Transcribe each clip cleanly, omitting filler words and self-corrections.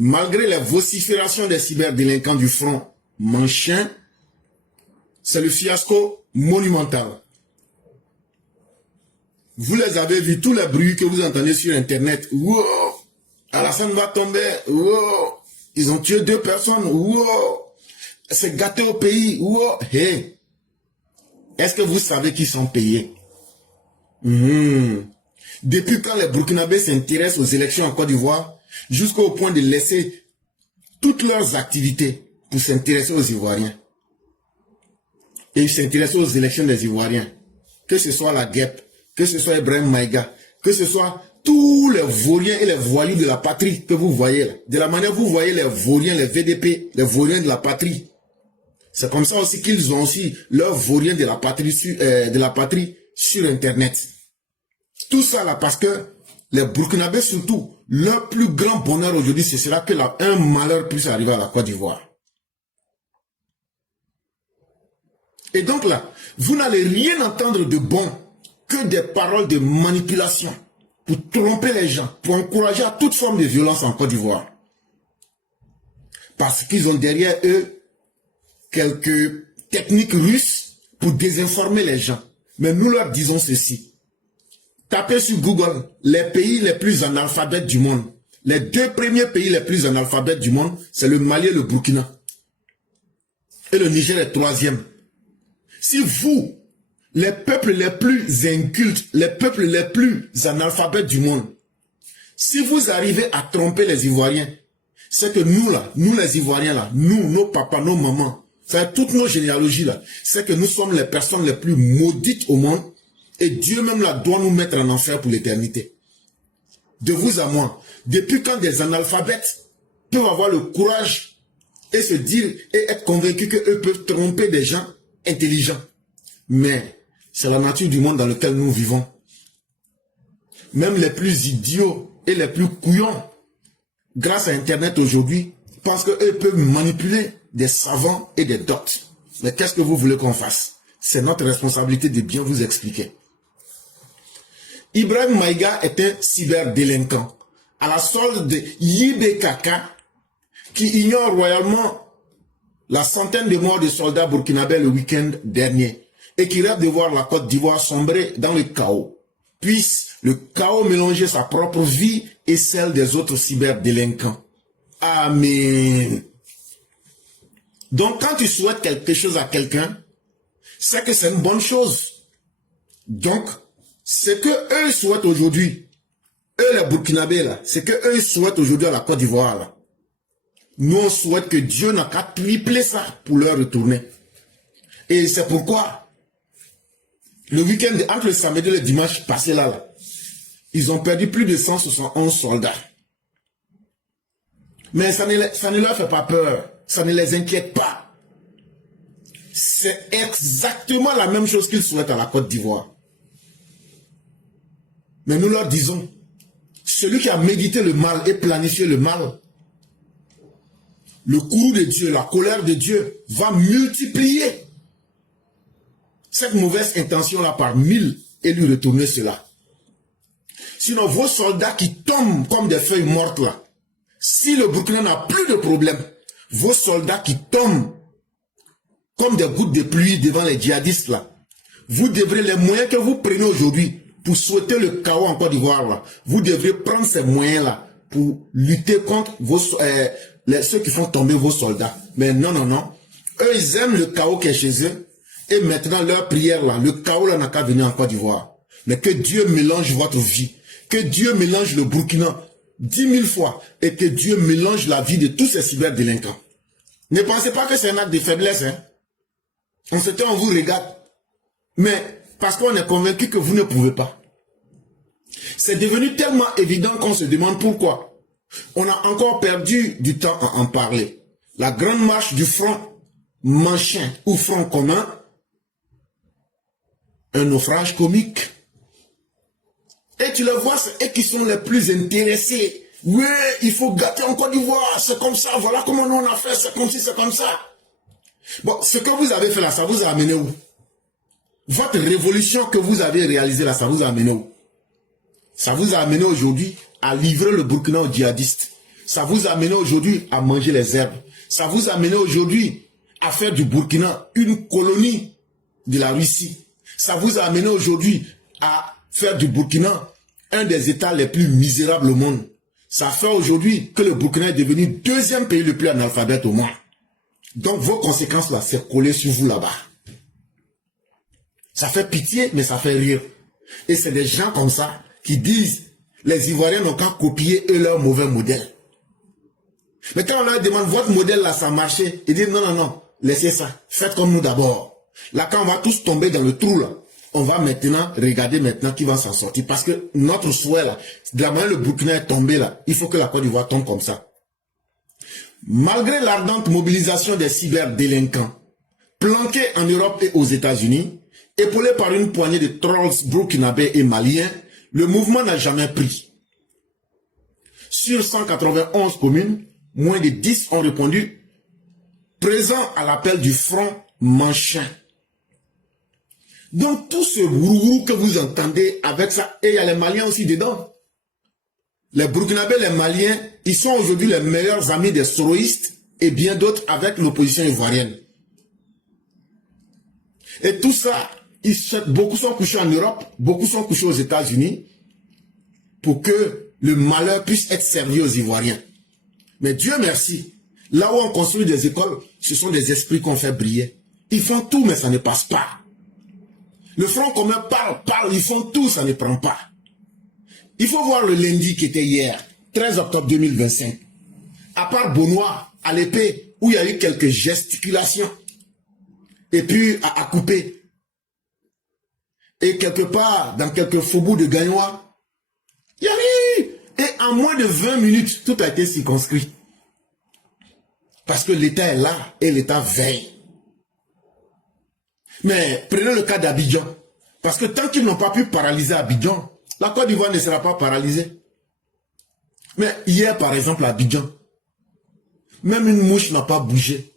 malgré les vociférations des cyberdélinquants du front manchin, c'est le fiasco monumental. Vous les avez vus, tous les bruits que vous entendez sur Internet. Wow, Alassane va tomber. Wow, ils ont tué 2 personnes. Wow, c'est gâté au pays. Wow, hey. Est-ce que vous savez qui sont payés? Depuis quand les Burkinabés s'intéressent aux élections en Côte d'Ivoire, jusqu'au point de laisser toutes leurs activités pour s'intéresser aux Ivoiriens. Et ils s'intéressent aux élections des Ivoiriens. Que ce soit la guêpe, que ce soit Ibrahim Maïga, que ce soit tous les vauriens et les voyous de la patrie que vous voyez là. De la manière vous voyez les vauriens, les VDP, les vauriens de la patrie. C'est comme ça aussi qu'ils ont aussi leurs vauriens de la patrie sur Internet. Tout ça là parce que les Burkinabés surtout, leur plus grand bonheur aujourd'hui, ce sera que un malheur puisse arriver à la Côte d'Ivoire. Et donc là, vous n'allez rien entendre de bon que des paroles de manipulation pour tromper les gens, pour encourager à toute forme de violence en Côte d'Ivoire. Parce qu'ils ont derrière eux quelques techniques russes pour désinformer les gens. Mais nous leur disons ceci. Tapez sur Google les pays les plus analphabètes du monde. Les 2 premiers pays les plus analphabètes du monde, c'est le Mali et le Burkina. Et le Niger est 3e. Si vous, les peuples les plus incultes, les peuples les plus analphabètes du monde, si vous arrivez à tromper les Ivoiriens, c'est que nous là, nous les Ivoiriens là, nous, nos papas, nos mamans, c'est toutes nos généalogies là, c'est que nous sommes les personnes les plus maudites au monde et Dieu même là doit nous mettre en enfer pour l'éternité. De vous à moi, depuis quand des analphabètes peuvent avoir le courage et se dire et être convaincus qu'eux peuvent tromper des gens intelligents. Mais c'est la nature du monde dans lequel nous vivons. Même les plus idiots et les plus couillons, grâce à Internet aujourd'hui, pensent qu'eux peuvent manipuler des savants et des doctes. Mais qu'est-ce que vous voulez qu'on fasse? C'est notre responsabilité de bien vous expliquer. Ibrahim Maïga est un cyberdélinquant à la solde de YBKK qui ignore royalement la centaine de morts de soldats burkinabés le week-end dernier et qui rêve de voir la Côte d'Ivoire sombrer dans le chaos. Puisse le chaos mélanger sa propre vie et celle des autres cyberdélinquants. Amen. Donc quand tu souhaites quelque chose à quelqu'un, c'est que c'est une bonne chose. Donc, ce que eux souhaitent aujourd'hui, eux les Burkinabés là, c'est que eux souhaitent aujourd'hui à la Côte d'Ivoire là. Nous on souhaite que Dieu n'a qu'à tripler ça pour leur retourner. Et c'est pourquoi, le week-end, entre le samedi et le dimanche passé là, ils ont perdu plus de 171 soldats. Mais ça ne leur fait pas peur, ça ne les inquiète pas. C'est exactement la même chose qu'ils souhaitent à la Côte d'Ivoire. Mais nous leur disons, celui qui a médité le mal et planifié le mal, le courroux de Dieu, la colère de Dieu va multiplier cette mauvaise intention-là par 1000 et lui retourner cela. Sinon, vos soldats qui tombent comme des feuilles mortes là, si le Burkina n'a plus de problème, vos soldats qui tombent comme des gouttes de pluie devant les djihadistes là, vous devrez, les moyens que vous prenez aujourd'hui pour souhaiter le chaos en Côte d'Ivoire là, vous devrez prendre ces moyens là pour lutter contre ceux qui font tomber vos soldats. Mais non, non, non. Eux, ils aiment le chaos qui est chez eux. Et maintenant, leur prière là, le chaos là n'a qu'à venir en Côte d'Ivoire. Mais que Dieu mélange votre vie. Que Dieu mélange le Burkina 10 000 fois. Et que Dieu mélange la vie de tous ces cyberdélinquants. Ne pensez pas que c'est un acte de faiblesse. Hein? En ce temps, on vous regarde. Mais parce qu'on est convaincu que vous ne pouvez pas. C'est devenu tellement évident qu'on se demande pourquoi. On a encore perdu du temps à en parler. La grande marche du front manchin ou front commun, un naufrage comique. Et tu le vois, c'est eux qui sont les plus intéressés. Oui, il faut gâter en Côte d'Ivoire, c'est comme ça, voilà comment nous on a fait, c'est comme ci, c'est comme ça. Bon, ce que vous avez fait là, ça vous a amené où? Votre révolution que vous avez réalisée là, ça vous a amené où? Ça vous a amené aujourd'hui à livrer le Burkina aux djihadistes. Ça vous a amené aujourd'hui à manger les herbes. Ça vous a amené aujourd'hui à faire du Burkina une colonie de la Russie. Ça vous a amené aujourd'hui à faire du Burkina un des États les plus misérables au monde. Ça fait aujourd'hui que le Burkina est devenu deuxième pays le plus analphabète au monde. Donc vos conséquences là, c'est collé sur vous là-bas. Ça fait pitié, mais ça fait rire. Et c'est des gens comme ça qui disent les Ivoiriens n'ont qu'à copier eux leur mauvais modèle. Mais quand on leur demande votre modèle là, ça marchait, ils disent non, non, non, laissez ça, faites comme nous d'abord. Là, quand on va tous tomber dans le trou là, on va maintenant regarder maintenant qui va s'en sortir. Parce que notre souhait là, de la manière le Burkina est tombé là, il faut que la Côte d'Ivoire tombe comme ça. Malgré l'ardente mobilisation des cyberdélinquants, planqués en Europe et aux États-Unis, épaulés par une poignée de trolls burkinabés et maliens, le mouvement n'a jamais pris. Sur 191 communes, moins de 10 ont répondu présents à l'appel du front manchin. Donc tout ce bourou que vous entendez avec ça, et il y a les Maliens aussi dedans. Les Burkinabés, les Maliens, ils sont aujourd'hui les meilleurs amis des soroïstes et bien d'autres avec l'opposition ivoirienne. Et tout ça, beaucoup sont couchés en Europe, beaucoup sont couchés aux États-Unis pour que le malheur puisse être servi aux Ivoiriens. Mais Dieu merci, là où on construit des écoles, ce sont des esprits qu'on fait briller. Ils font tout, mais ça ne passe pas. Le Front commun parle, ils font tout, ça ne prend pas. Il faut voir le lundi qui était hier, 13 octobre 2025. À part Benoît, à l'épée, où il y a eu quelques gesticulations, et puis à couper. Et quelque part, dans quelques faubourgs de Gagnois, il y a eu. Et en moins de 20 minutes, tout a été circonscrit. Parce que l'État est là et l'État veille. Mais prenez le cas d'Abidjan. Parce que tant qu'ils n'ont pas pu paralyser Abidjan, la Côte d'Ivoire ne sera pas paralysée. Mais hier, par exemple, à Abidjan, même une mouche n'a pas bougé.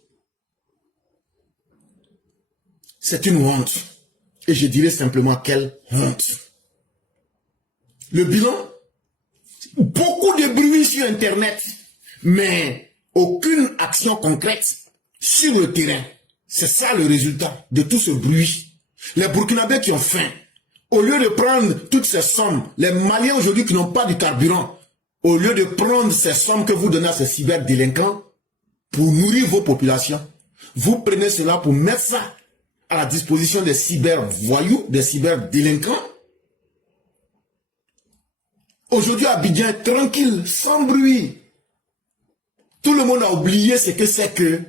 C'est une honte. Et je dirais simplement quelle honte. Le bilan, beaucoup de bruit sur Internet, mais aucune action concrète sur le terrain. C'est ça le résultat de tout ce bruit. Les Burkinabés qui ont faim, au lieu de prendre toutes ces sommes, les Maliens aujourd'hui qui n'ont pas de carburant, au lieu de prendre ces sommes que vous donnez à ces cyberdélinquants pour nourrir vos populations, vous prenez cela pour mettre ça à la disposition des cybervoyous, des cyberdélinquants. Aujourd'hui, Abidjan est tranquille, sans bruit. Tout le monde a oublié ce que c'est que,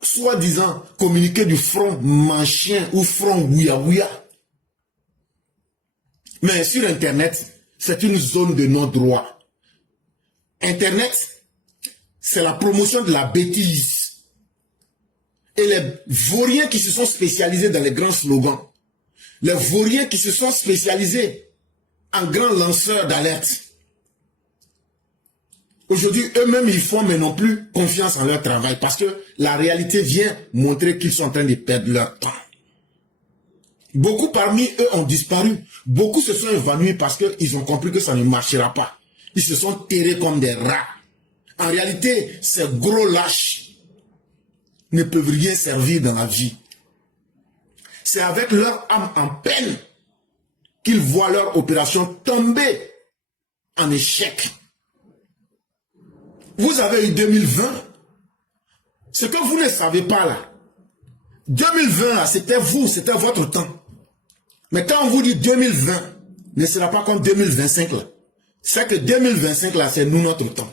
soi-disant, communiquer du front manchien ou front ouya-ouya. Mais sur Internet, c'est une zone de non-droit. Internet, c'est la promotion de la bêtise. Et les vauriens qui se sont spécialisés dans les grands slogans, les vauriens qui se sont spécialisés en grands lanceurs d'alerte. Aujourd'hui, eux-mêmes, ils font mais non plus confiance en leur travail parce que la réalité vient montrer qu'ils sont en train de perdre leur temps. Beaucoup parmi eux ont disparu. Beaucoup se sont évanouis parce qu'ils ont compris que ça ne marchera pas. Ils se sont terrés comme des rats. En réalité, ces gros lâches ne peuvent rien servir dans la vie. C'est avec leur âme en peine qu'ils voient leur opération tomber en échec. Vous avez eu 2020. Ce que vous ne savez pas là, 2020, c'était vous, c'était votre temps. Mais quand on vous dit 2020, ne sera pas comme 2025 là. C'est que 2025 là, c'est nous notre temps.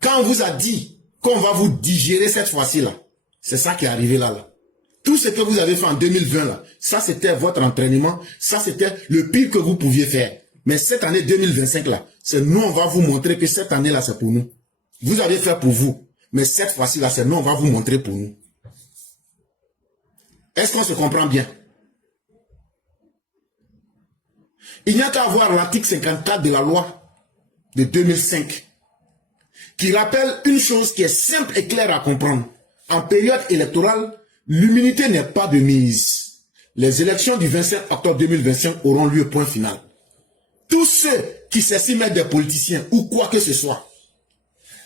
Quand on vous a dit qu'on va vous digérer cette fois-ci là, c'est ça qui est arrivé là. Tout ce que vous avez fait en 2020 là, ça c'était votre entraînement, ça c'était le pire que vous pouviez faire. Mais cette année 2025 là, c'est nous on va vous montrer que cette année là c'est pour nous. Vous avez fait pour vous, mais cette fois-ci là, c'est nous on va vous montrer pour nous. Est-ce qu'on se comprend bien? Il n'y a qu'à voir l'article 54 de la loi de 2005 qui rappelle une chose qui est simple et claire à comprendre. En période électorale, l'immunité n'est pas de mise. Les élections du 25 octobre 2025 auront lieu, point final. tous ceux qui s'estiment être des politiciens ou quoi que ce soit,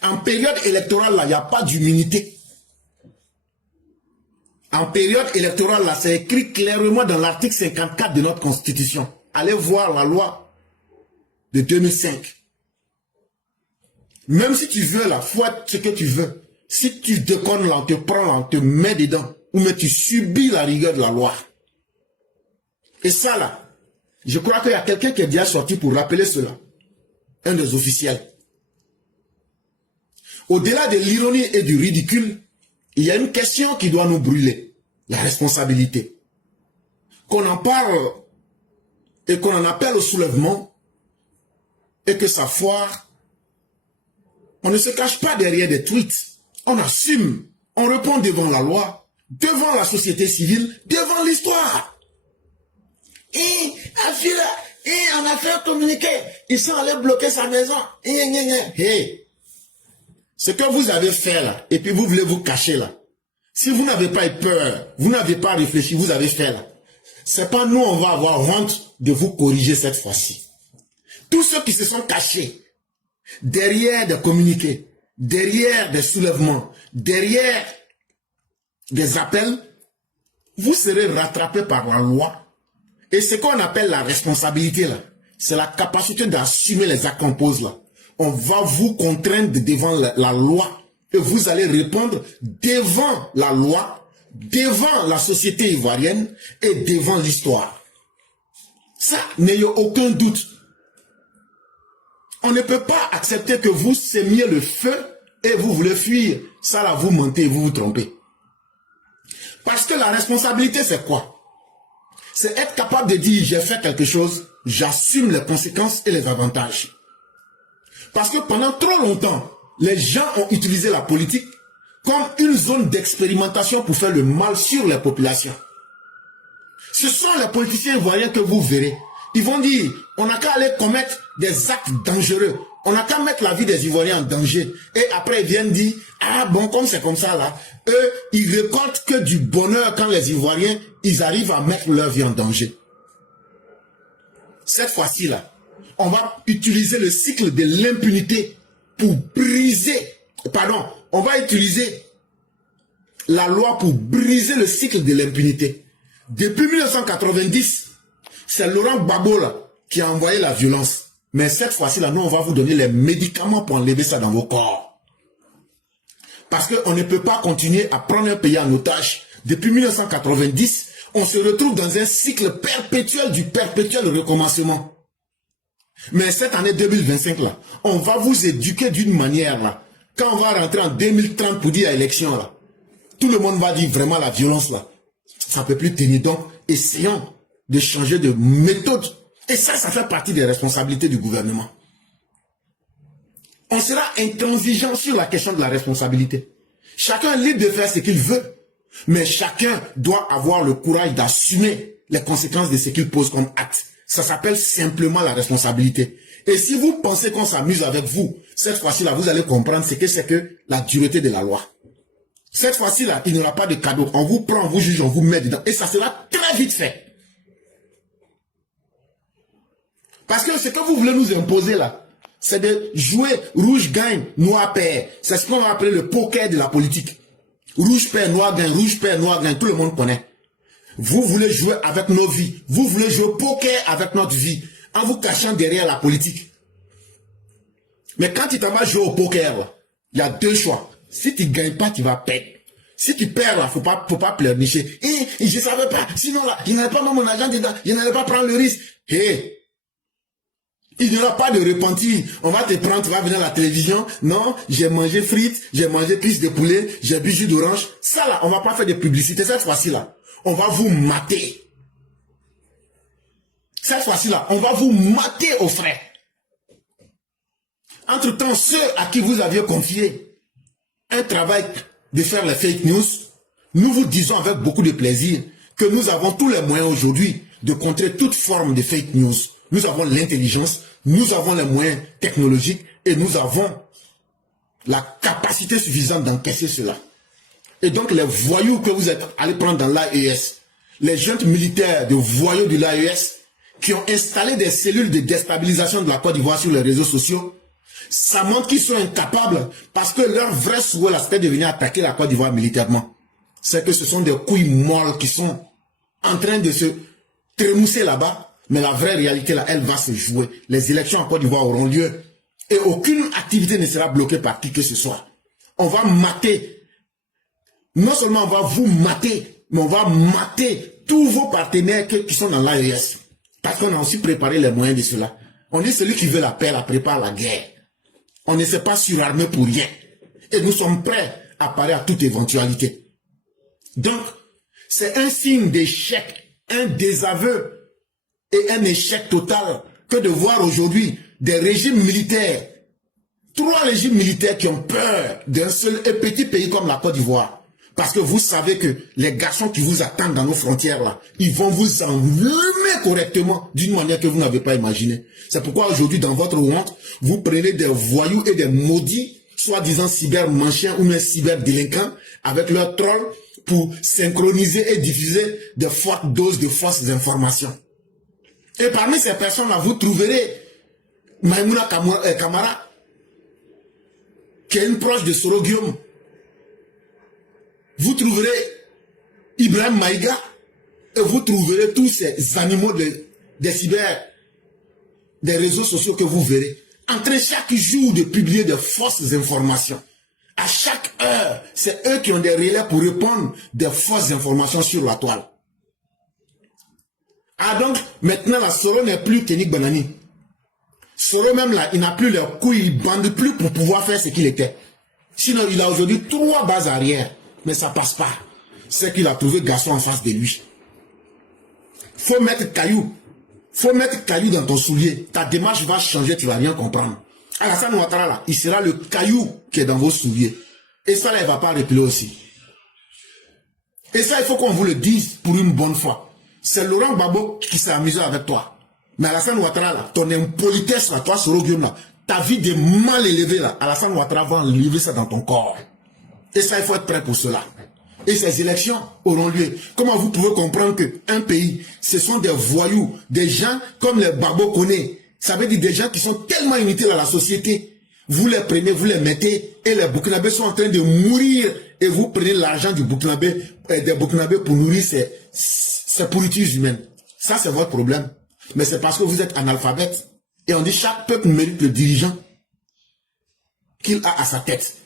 en période électorale, là, il n'y a pas d'immunité. En période électorale, là, c'est écrit clairement dans l'article 54 de notre Constitution. Allez voir la loi de 2005. Même si tu veux, là, faut être ce que tu veux. Si tu déconnes là, on te prend là, on te met dedans. Ou mais tu subis la rigueur de la loi. Et ça là, je crois qu'il y a quelqu'un qui est déjà sorti pour rappeler cela. Un des officiels. Au-delà de l'ironie et du ridicule, il y a une question qui doit nous brûler. La responsabilité. Qu'on en parle et qu'on en appelle au soulèvement et que ça foire. On ne se cache pas derrière des tweets. On assume. On répond devant la loi, devant la société civile, devant l'histoire. Et en affaire communiquée, ils sont allés bloquer sa maison. Hey. Ce que vous avez fait là, et puis vous voulez vous cacher là. Si vous n'avez pas eu peur, vous n'avez pas réfléchi, vous avez fait là. C'est pas nous, on va avoir honte de vous corriger cette fois-ci. Tous ceux qui se sont cachés derrière des communiqués, derrière des soulèvements, derrière des appels, vous serez rattrapés par la loi. Et ce qu'on appelle la responsabilité là, c'est la capacité d'assumer les actes qu'on pose là. On va vous contraindre devant la loi et vous allez répondre devant la loi, devant la société ivoirienne et devant l'histoire. Ça, n'ayez aucun doute. On ne peut pas accepter que vous sémiez le feu et vous voulez fuir. Ça là, vous mentez, vous vous trompez. Parce que la responsabilité, c'est quoi? C'est être capable de dire, j'ai fait quelque chose, j'assume les conséquences et les avantages. Parce que pendant trop longtemps, les gens ont utilisé la politique comme une zone d'expérimentation pour faire le mal sur les populations. Ce sont les politiciens ivoiriens que vous verrez. Ils vont dire, on n'a qu'à aller commettre des actes dangereux. On n'a qu'à mettre la vie des Ivoiriens en danger. Et après, ils viennent dire, ah bon, comme c'est comme ça là, eux, ils récoltent que du bonheur quand les Ivoiriens, ils arrivent à mettre leur vie en danger. Cette fois-ci là, on va utiliser le cycle de l'impunité pour briser, pardon, on va utiliser la loi pour briser le cycle de l'impunité. Depuis 1990, c'est Laurent Gbagbo là, qui a envoyé la violence. Mais cette fois-ci là, nous on va vous donner les médicaments pour enlever ça dans vos corps. Parce qu'on ne peut pas continuer à prendre un pays en otage. Depuis 1990, on se retrouve dans un cycle perpétuel du perpétuel recommencement. Mais cette année 2025 là, on va vous éduquer d'une manière là. Quand on va rentrer en 2030 pour dire à l'élection là, tout le monde va dire vraiment la violence là, ça ne peut plus tenir. Donc, essayons de changer de méthode. Et ça fait partie des responsabilités du gouvernement. On sera intransigeant sur la question de la responsabilité. Chacun est libre de faire ce qu'il veut. Mais chacun doit avoir le courage d'assumer les conséquences de ce qu'il pose comme acte. Ça s'appelle simplement la responsabilité. Et si vous pensez qu'on s'amuse avec vous, cette fois-ci là, vous allez comprendre ce que c'est que la dureté de la loi. Cette fois-ci là, il n'y aura pas de cadeau. On vous prend, on vous juge, on vous met dedans. Et ça sera très vite fait. Parce que ce que vous voulez nous imposer là, c'est de jouer rouge gagne, noir perd. C'est ce qu'on va appeler le poker de la politique. Rouge perd, noir gagne, rouge perd, noir gagne. Tout le monde connaît. Vous voulez jouer avec nos vies. Vous voulez jouer au poker avec notre vie. En vous cachant derrière la politique. Mais quand tu t'en vas jouer au poker, il y a deux choix. Si tu ne gagnes pas, tu vas perdre. Si tu perds là, faut pas pleurnicher. Et je savais pas. Sinon là, je n'allais pas mettre mon argent dedans. Je n'allais pas prendre le risque. Hey, il n'y aura pas de repentir. On va te prendre, tu vas venir à la télévision. Non, j'ai mangé frites, j'ai mangé cuisses de poulet, j'ai bu jus d'orange. Ça là, on va pas faire de publicité cette fois-ci là. On va vous mater. Cette fois-ci là, on va vous mater aux frais. Entre-temps, ceux à qui vous aviez confié un travail de faire les fake news, nous vous disons avec beaucoup de plaisir que nous avons tous les moyens aujourd'hui de contrer toute forme de fake news. Nous avons l'intelligence, nous avons les moyens technologiques et nous avons la capacité suffisante d'encaisser cela. Et donc les voyous que vous êtes allés prendre dans l'AES, les jeunes militaires de voyous de l'AES qui ont installé des cellules de déstabilisation de la Côte d'Ivoire sur les réseaux sociaux, ça montre qu'ils sont incapables parce que leur vrai souhait, c'était de venir attaquer la Côte d'Ivoire militairement. C'est que ce sont des couilles molles qui sont en train de se trémousser là-bas, mais la vraie réalité, là, elle va se jouer. Les élections en Côte d'Ivoire auront lieu et aucune activité ne sera bloquée par qui que ce soit. On va mater, non seulement on va vous mater, mais on va mater tous vos partenaires qui sont dans l'AES. Parce qu'on a aussi préparé les moyens de cela. On dit celui qui veut la paix, la prépare la guerre. On ne s'est pas surarmé pour rien. Et nous sommes prêts à parer à toute éventualité. Donc, c'est un signe d'échec, un désaveu et un échec total que de voir aujourd'hui des régimes militaires, 3 régimes militaires qui ont peur d'un seul et petit pays comme la Côte d'Ivoire. Parce que vous savez que les garçons qui vous attendent dans nos frontières là, ils vont vous enrhumer correctement d'une manière que vous n'avez pas imaginée. C'est pourquoi aujourd'hui dans votre honte, vous prenez des voyous et des maudits, soi-disant cybermanchiens ou même cyberdélinquants, avec leurs trolls pour synchroniser et diffuser de fortes doses de fausses informations. Et parmi ces personnes-là, vous trouverez Maïmouna Kamara, qui est une proche de Soro Guillaume. Vous trouverez Ibrahim Maïga et vous trouverez tous ces animaux des cyber, des réseaux sociaux que vous verrez, en train chaque jour de publier de fausses informations. À chaque heure, c'est eux qui ont des relais pour répondre des fausses informations sur la toile. Ah donc, maintenant, la Soro n'est plus Kenik Banani. Soro même là, il n'a plus leurs couilles, il ne bande plus pour pouvoir faire ce qu'il était. Sinon, il a aujourd'hui 3 bases arrière. Mais ça passe pas. C'est qu'il a trouvé garçon en face de lui. Faut mettre caillou. Faut mettre caillou dans ton soulier. Ta démarche va changer, tu vas rien comprendre. Alassane Ouattara là, il sera le caillou qui est dans vos souliers. Et ça là, il va pas reculer aussi. Et ça, il faut qu'on vous le dise pour une bonne fois. C'est Laurent Gbagbo qui s'est amusé avec toi. Mais Alassane Ouattara là, ton impolitesse là, toi Soro Guillaume là, ta vie de mal élevé là, Alassane Ouattara va enlever ça dans ton corps. Et ça, il faut être prêt pour cela. Et ces élections auront lieu. Comment vous pouvez comprendre qu'un pays, ce sont des voyous, des gens comme les Gbagbo Koné. Ça veut dire des gens qui sont tellement inutiles à la société. Vous les prenez, vous les mettez, et les Burkinabés sont en train de mourir. Et vous prenez l'argent du Burkinabé, des Burkinabés pour nourrir ces pourritures humaines. Ça, c'est votre problème. Mais c'est parce que vous êtes analphabète. Et on dit chaque peuple mérite le dirigeant qu'il a à sa tête.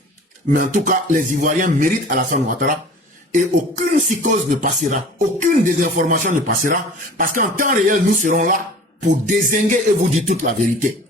Mais en tout cas, les Ivoiriens méritent Alassane Ouattara et aucune psychose ne passera, aucune désinformation ne passera, parce qu'en temps réel, nous serons là pour dézinguer et vous dire toute la vérité.